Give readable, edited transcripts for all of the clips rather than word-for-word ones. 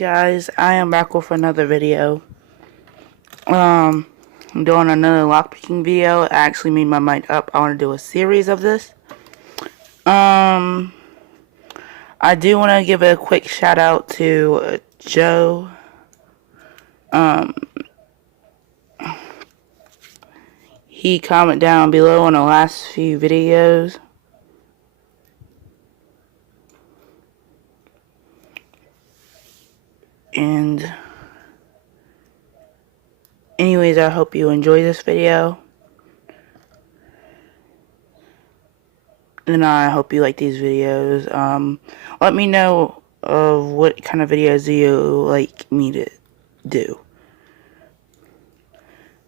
guys, I am back with another video. I'm doing another lockpicking video. I actually made my mind up. I want to do a series of this. I do want to give a quick shout out to Joe. He commented down below on the last few videos. And anyways, I hope you enjoy this video. And I hope you like these videos. Let me know what kind of videos do you like me to do.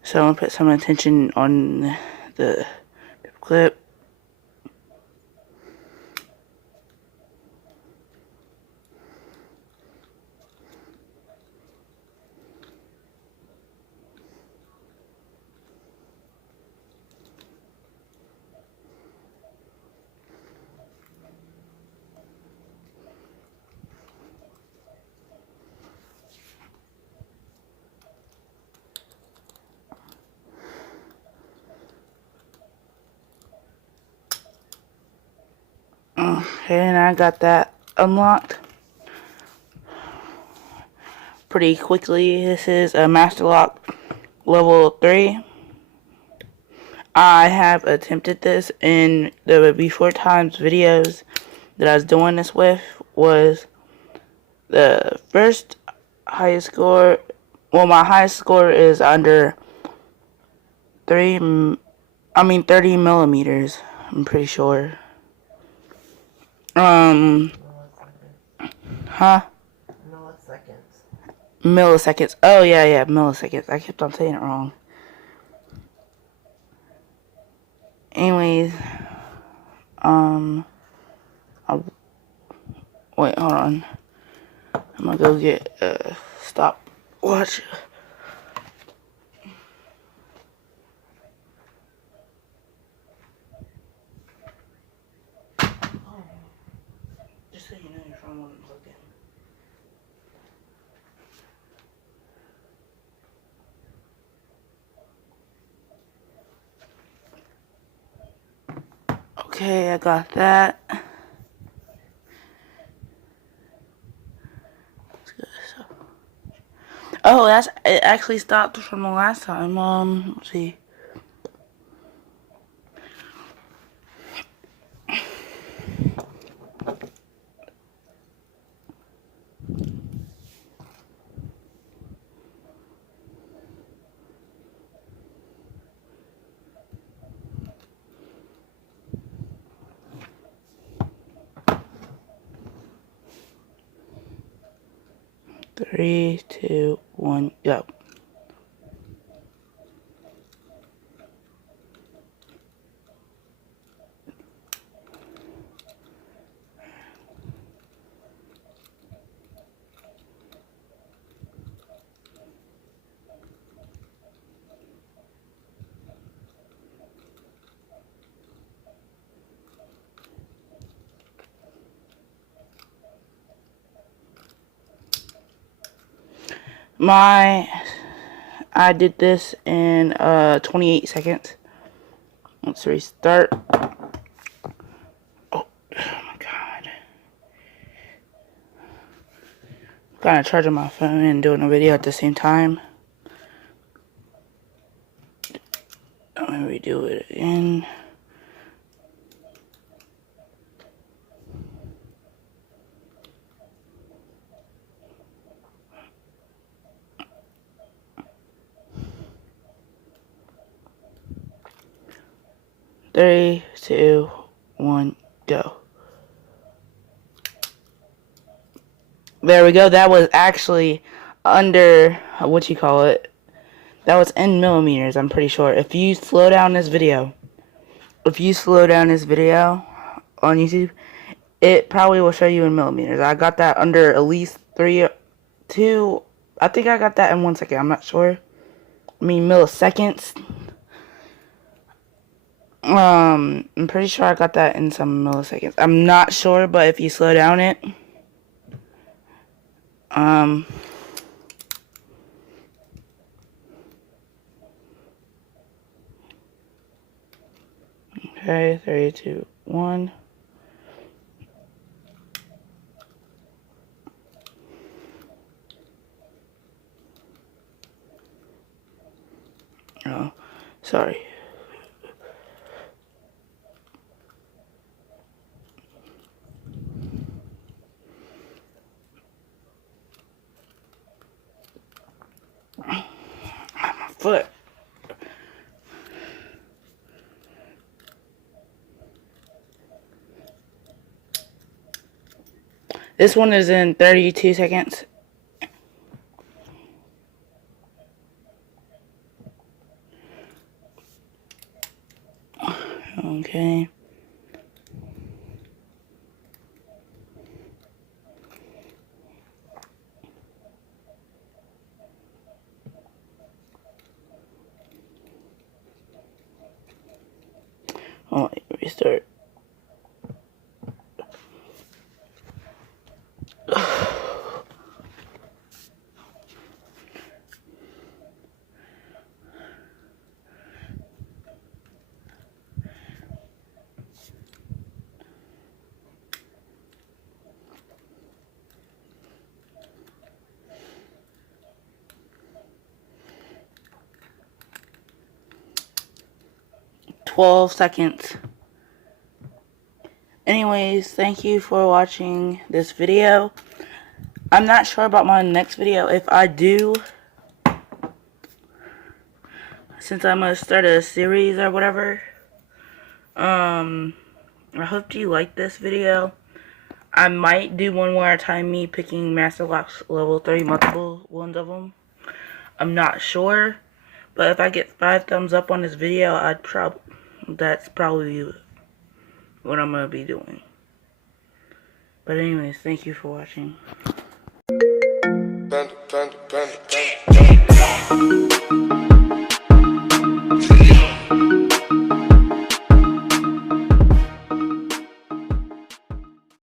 So I'm going to put some attention on the clip. Okay, and I got that unlocked pretty quickly. This is a Master Lock level 3. I have attempted this in the before times videos that I was doing this with. Was the first highest score, well, my highest score is under 30 millimeters, I'm pretty sure. Milliseconds. Oh, yeah, milliseconds. I kept on saying it wrong. Anyways, wait, hold on. I'm gonna go get a stopwatch. Just so you know, your phone wasn't plugged in. Okay, I got that. Oh, it actually stopped from the last time. Let's see. Three, two, one, go. I did this in 28 seconds. Let's restart. Oh my god. I'm kind of charging my phone and doing a video at the same time. Let me redo it again. Three, two, one, go. There we go. That was actually under, what you call it? That was in millimeters, I'm pretty sure. If you slow down this video on YouTube, it probably will show you in millimeters. I got that under at least 2, I think I got that in 1 second. I'm not sure. I mean, milliseconds. I'm pretty sure I got that in some milliseconds. I'm not sure, but if you slow down it, Okay, 3, 2, 1. Oh, sorry. My foot. This one is in 32 seconds. Okay. Oh, restart. $12 seconds. Anyways, thank you for watching this video. I'm not sure about my next video. If I do, since I'm gonna start a series or whatever, I hope you like this video. I might do one more time me picking Master Locks level 3, multiple ones of them. I'm not sure, but if I get 5 thumbs up on this video, that's probably what I'm gonna be doing. But anyways, thank you for watching.